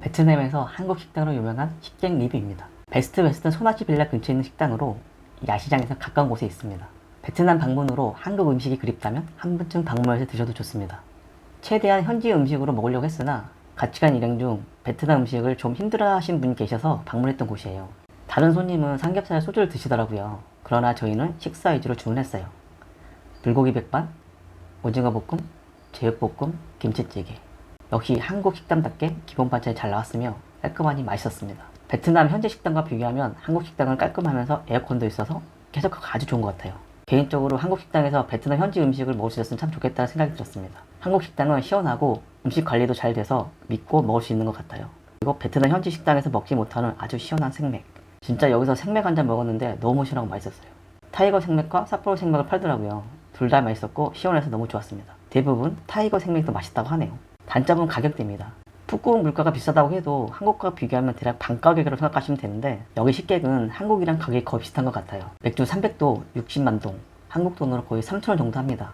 베트남에서 한국 식당으로 유명한 식객 리뷰입니다. 베스트 웨스턴 소나치 빌라 근처에 있는 식당으로 야시장에서 가까운 곳에 있습니다. 베트남 방문으로 한국 음식이 그립다면 한 번쯤 방문해서 드셔도 좋습니다. 최대한 현지 음식으로 먹으려고 했으나 간 일행 중 베트남 음식을 좀 힘들어 하신 분이 계셔서 방문했던 곳이에요. 다른 손님은 삼겹살 소주를 드시더라고요. 그러나 저희는 식사 위주로 주문했어요. 불고기 백반, 오징어 볶음, 제육볶음, 김치찌개. 역시 한국 식당답게 기본 반찬이 잘 나왔으며 깔끔하니 맛있었습니다. 베트남 현지 식당과 비교하면 한국 식당은 깔끔하면서 에어컨도 있어서 계속 아주 좋은 것 같아요. 개인적으로 한국 식당에서 베트남 현지 음식을 먹을 수 있었으면 참 좋겠다는 생각이 들었습니다. 한국 식당은 시원하고 음식 관리도 잘 돼서 믿고 먹을 수 있는 것 같아요. 그리고 베트남 현지 식당에서 먹지 못하는 아주 시원한 생맥. 진짜 여기서 생맥 한 잔 먹었는데 너무 시원하고 맛있었어요. 타이거 생맥과 삿포로 생맥을 팔더라고요. 둘 다 맛있었고 시원해서 너무 좋았습니다. 대부분 타이거 생맥도 맛있다고 하네요. 단점은 가격대입니다. 푸꾸옥 물가가 비싸다고 해도 한국과 비교하면 대략 반 가격으로 생각하시면 되는데 여기 식객은 한국이랑 가격이 거의 비슷한 것 같아요. 맥주 300도 60만 동, 한국 돈으로 거의 3천원 정도 합니다.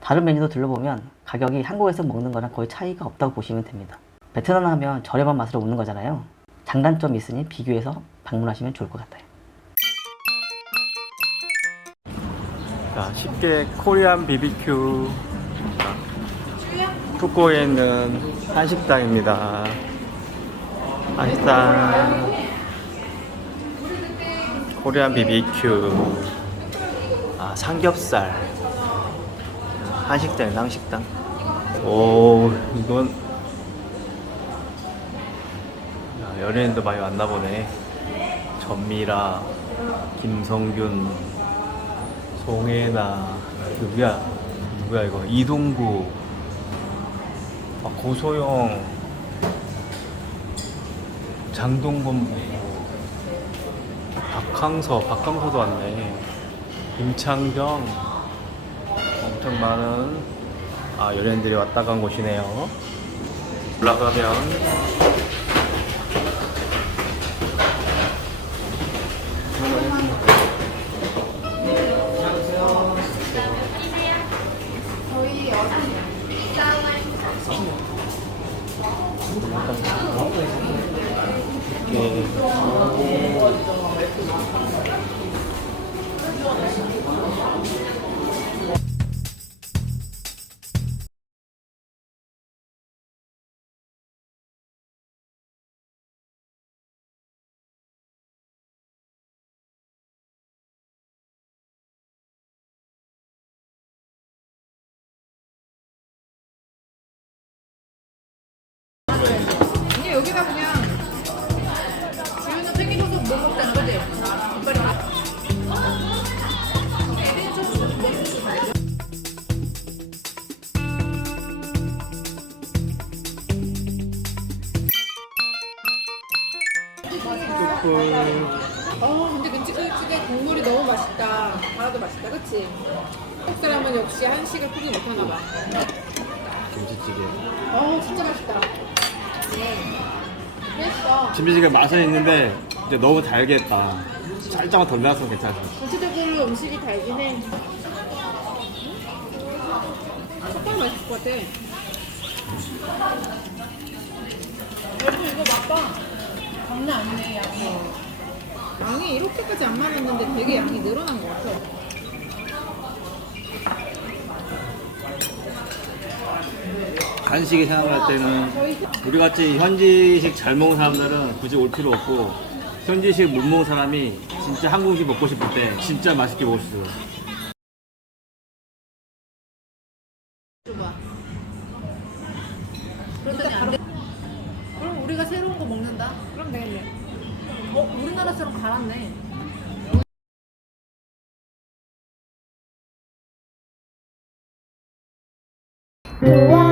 다른 메뉴도 둘러보면 가격이 한국에서 먹는 거랑 거의 차이가 없다고 보시면 됩니다. 베트남 하면 저렴한 맛으로 오는 거잖아요. 장단점이 있으니 비교해서 방문하시면 좋을 것 같아요. 자, 쉽게 코리안 BBQ. 푸꾸에 있는 한식당입니다. 한식당. 코리안 BBQ. 아, 삼겹살. 한식당, 한식당. 오, 이건. 야, 연예인도 많이 왔나 보네. 전미라, 김성균, 송혜나 누구야 누구야 이거 이동구 아, 고소영. 장동건 부부 박항서 박항서도 왔네. 임창정 엄청 많은 아 연예인들이 왔다 간 곳이네요. 올라가면 이렇게 여기다 그냥 지우는 땡기줘서 못 먹자는 거지? 이빨이 다- 어 근데 김치찌개 국물이 너무 맛있다. 하나도 맛있다, 그치? 한국 사람은 역시 한식을 포기 못하나 봐. 김치찌개 어 진짜 맛있다. 네. 그랬어. 김치찌개 맛은 있는데 이제 너무 달게 했다 살짝만 덜 나왔으면 괜찮았어 전체적으로 음식이 달긴 해. 젓갈 맛있을 것 같아. 여러분 이거 맛봐. 장난 아니네 양이. 양이 이렇게까지 안 많았는데 되게 양이 늘어난 것 같아. 간식이 생각날 때는 우리 같이 현지식 잘 먹는 사람들은 굳이 올 필요 없고 현지식 못 먹는 사람이 진짜 한국식 먹고 싶을 때 진짜 맛있게 먹을 수 있어요. 그러더니 안 돼. 그럼 우리가 새로운 거 먹는다. 그럼 되겠네. 어 우리나라처럼 갈았네. 우와